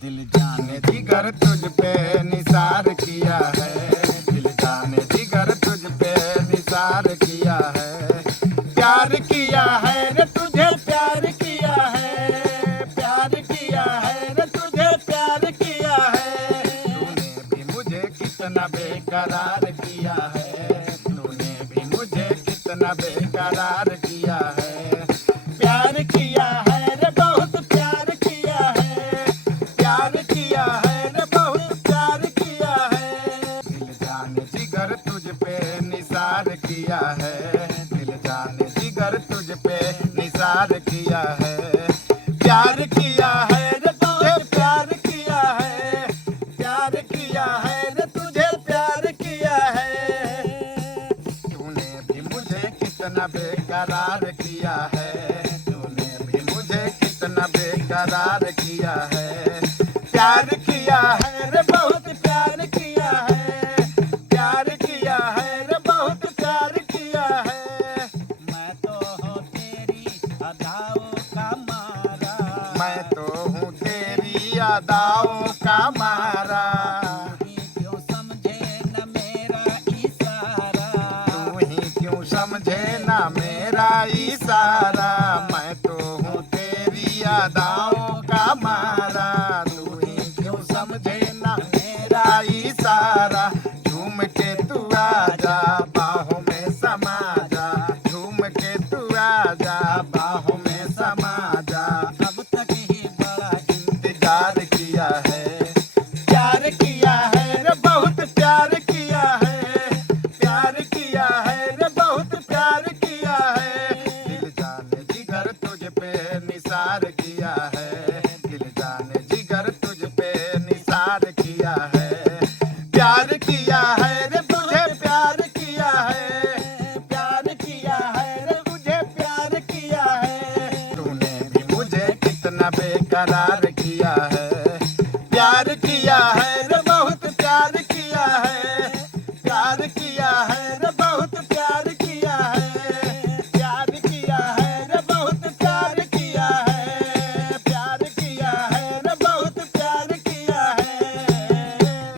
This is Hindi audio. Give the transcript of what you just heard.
दिल जाने जिगर तुझ पे निसार किया है, दिल जाने जिगर तुझ पे निसार किया है। प्यार किया है रे तुझे प्यार किया है, प्यार किया है रे तुझे प्यार किया है। तूने भी मुझे कितना बेकरार किया है, तूने भी मुझे कितना बेकरार किया है। प्यार किया है रे बहुत प्यार किया है, प्यार किया है रे बहुत प्यार किया है। दिल जाने जिगर तुझ पे निसार किया है, दिल जाने जिगर तुझ पे निसार किया है। प्यार किया है रे तुझे प्यार किया है, प्यार किया है रे तुझे प्यार किया है। तूने भी मुझे कितना बेकरार किया है, तूने भी मुझे कितना बेकरार किया है। प्यार किया है रे बहुत प्यार किया है, प्यार किया है रे बहुत प्यार किया है। मैं तो हूँ तेरी अदाओं का मारा, मैं तो हूँ तेरी अदाओं का मारा। तू ही क्यों समझे न मेरा इशारा। तू ही क्यों समझे ना मेरा इशारा। मैं तो हूँ तेरी अदाओं का मारा, तू ही क्यों समझे ना मेरा इशारा। झूम के तू आजा बाहों में समा जा, झूम के तू आजा बाहों में समा जा। अब तक ही बड़ा इंतजार किया है, प्यार किया है रे बहुत प्यार किया है, प्यार किया है रे बहुत प्यार किया है। दिल जाने जिगर तुझ पे निसार किया है, दिल जाने जिगर तुझ पे निसार किया है। प्यार किया है रे तुझे प्यार किया है, प्यार किया है रे तुझे प्यार किया है। तूने भी मुझे कितना बेकरार किया है, प्यार किया है